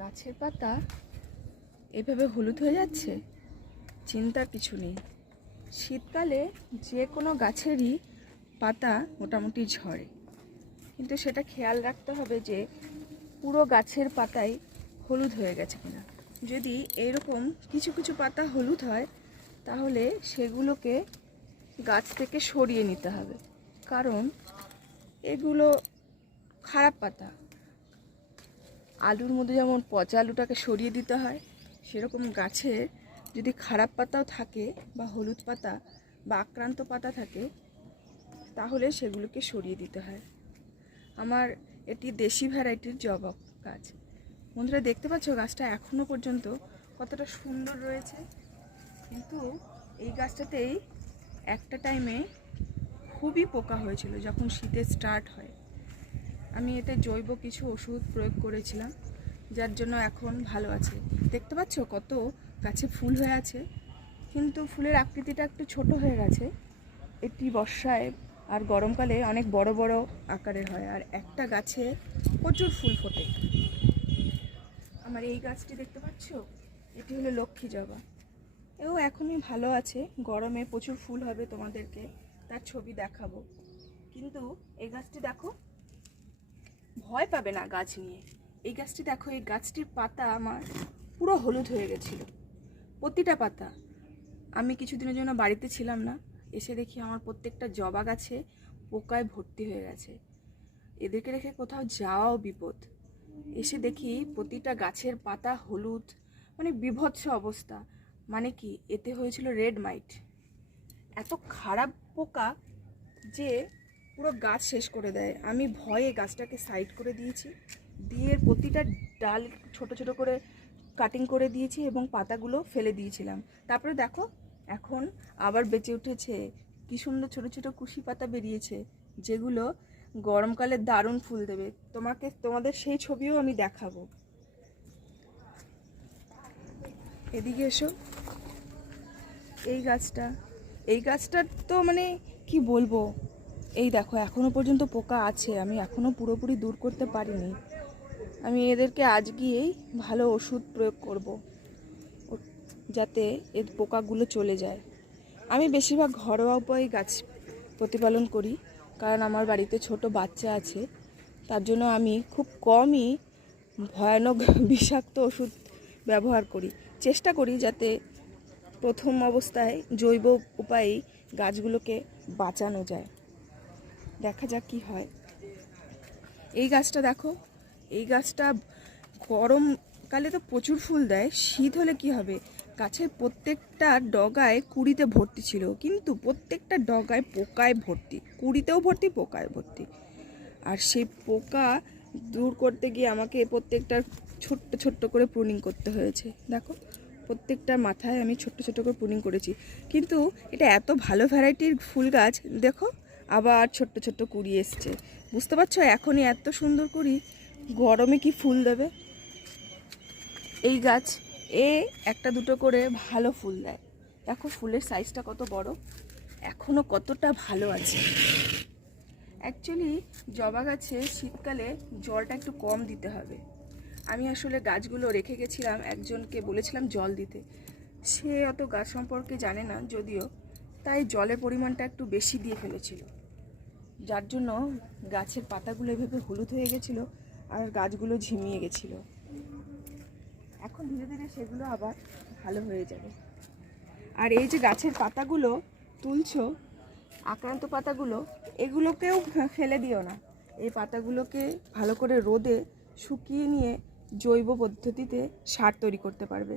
গাছের পাতা এভাবে হলুদ হয়ে যাচ্ছে, চিন্তার কিছু নেই। শীতকালে যে কোনো গাছেরই পাতা মোটামুটি ঝরে, কিন্তু সেটা খেয়াল রাখতে হবে যে পুরো গাছের পাতাই হলুদ হয়ে গেছে কিনা। যদি এরকম কিছু কিছু পাতা হলুদ হয় তাহলে সেগুলোকে গাছ থেকে সরিয়ে নিতে হবে, কারণ এগুলো খারাপ পাতা। আলুর মধ্যে যেমন পচা আলুটাকে সরিয়ে দিতে হয়, সেরকম গাছের যদি খারাপ পাতাও থাকে বা হলুদ পাতা বা আক্রান্ত পাতা থাকে তাহলে সেগুলোকে সরিয়ে দিতে হয়। আমার এটি দেশি ভ্যারাইটির জবা গাছ। বন্ধুরা দেখতে পাচ্ছ গাছটা এখনও পর্যন্ত কতটা সুন্দর রয়েছে, কিন্তু এই গাছটাতেই একটা টাইমে খুবই পোকা হয়েছিল যখন শীতের স্টার্ট হয়। আমি এতে জৈব কিছু ওষুধ প্রয়োগ করেছিলাম, যার জন্য এখন ভালো আছে। দেখতে পাচ্ছ কত গাছে ফুল হয়ে আছে, কিন্তু ফুলের আকৃতিটা একটু ছোট হয়ে গেছে। এটি বর্ষায় আর গরমকালে অনেক বড় বড় আকারের হয়, আর একটা গাছে প্রচুর ফুল ফোটে। আমার এই গাছটি দেখতে পাচ্ছ, এটি হলো লক্ষ্মী জবা। এও এখনই ভালো আছে, গরমে প্রচুর ফুল হবে, তোমাদেরকে তার ছবি দেখাবো। কিন্তু এই গাছটি দেখো, ভয় পাবে না গাছ নিয়ে। এই গাছটি দেখো, এই গাছটির পাতা আমার পুরো হলুদ হয়ে গেছিল, প্রতিটা পাতা। আমি কিছুদিনের জন্য বাড়িতে ছিলাম না, এসে দেখি আমার প্রত্যেকটা জবা গাছে পোকায় ভর্তি হয়ে গেছে। এদেরকে রেখে কোথাও যাওয়াও বিপদ। এসে দেখি প্রতিটা গাছের পাতা হলুদ, মানে বিভৎস অবস্থা। মানে কি, এতে হয়েছিল রেড মাইট। এত খারাপ পোকা যে পুরো গাছ শেষ করে দেয়। আমি ভয়ে গাছটাকে সাইড করে দিয়েছি, দিয়ে প্রতিটা ডাল ছোট ছোট করে কাটিং করে দিয়েছি এবং পাতাগুলো ফেলে দিয়েছিলাম। তারপরে দেখো এখন আবার বেঁচে উঠেছে, কি সুন্দর ছোট ছোট কুশি পাতা বেরিয়েছে, যেগুলো গরমকালে দারুণ ফুল দেবে। তোমাদের সেই ছবিও আমি দেখাবো। এদিকে এসো। এই গাছটার তো মানে কি বলবো, এই দেখো এখনো পর্যন্ত পোকা আছে, আমি এখনো পুরোপুরি দূর করতে পারিনি। আমি এদেরকে আজ গিয়েই ভালো ওষুধ প্রয়োগ করব, যাতে এর পোকাগুলো চলে যায়। আমি বেশিরভাগ ঘরোয়া উপায়ে গাছ প্রতিপালন করি, কারণ আমার বাড়িতে ছোট বাচ্চা আছে। তার জন্য আমি খুব কমই ভয়ানক বিষাক্ত ওষুধ ব্যবহার করি। চেষ্টা করি যাতে প্রথম অবস্থায় জৈব উপায়েই গাছগুলোকে বাঁচানো যায়। দেখা যাক কি হয়। এই গাছটা দেখো, এই গাছটা গরমকালে তো প্রচুর ফুল দেয়, শীত হলে কি হবে, গাছের প্রত্যেকটা ডগায় কুঁড়িতে ভর্তি ছিল, কিন্তু প্রত্যেকটা ডগায় পোকায় ভর্তি, কুঁড়িতেও ভর্তি, পোকায় ভর্তি। আর সেই পোকা দূর করতে গিয়ে আমাকে প্রত্যেকটা ছোট্ট ছোট্ট করে প্রুনিং করতে হয়েছে। দেখো প্রত্যেকটা মাথায় আমি ছোট্ট ছোট্ট করে প্রুনিং করেছি, কিন্তু এটা এত ভালো ভ্যারাইটির ফুল গাছ। দেখো আবার ছোট্ট ছোট্ট কুঁড়ি এসছে, বুঝতে পারছো এখনই এত সুন্দর কুঁড়ি, গরমে কি ফুল দেবে। এই গাছ একটা দুটো করে ভালো ফুল দেয়। দেখো ফুলের সাইজটা কত বড়, এখনো কতটা ভালো আছে। অ্যাকচুয়ালি জবা গাছে শীতকালে জলটা একটু কম দিতে হবে। আমি আসলে গাছগুলো রেখে গেছিলাম, একজনকে বলেছিলাম জল দিতে, সে অত গাছ সম্পর্কে জানে না যদিও, তাই জলের পরিমাণটা একটু বেশি দিয়ে ফেলেছিল, যার জন্য গাছের পাতাগুলো এভাবে হলুদ হয়ে গেছিলো আর গাছগুলো ঝিমিয়ে গেছিলো। এখন ধীরে ধীরে সেগুলো আবার ভালো হয়ে যাবে। আর এই যে গাছের পাতাগুলো তুলছো, আক্রান্ত পাতাগুলো, এগুলোকেও ফেলে দিও না। এই পাতাগুলোকে ভালো করে রোদে শুকিয়ে নিয়ে জৈব পদ্ধতিতে সার তৈরি করতে পারবে।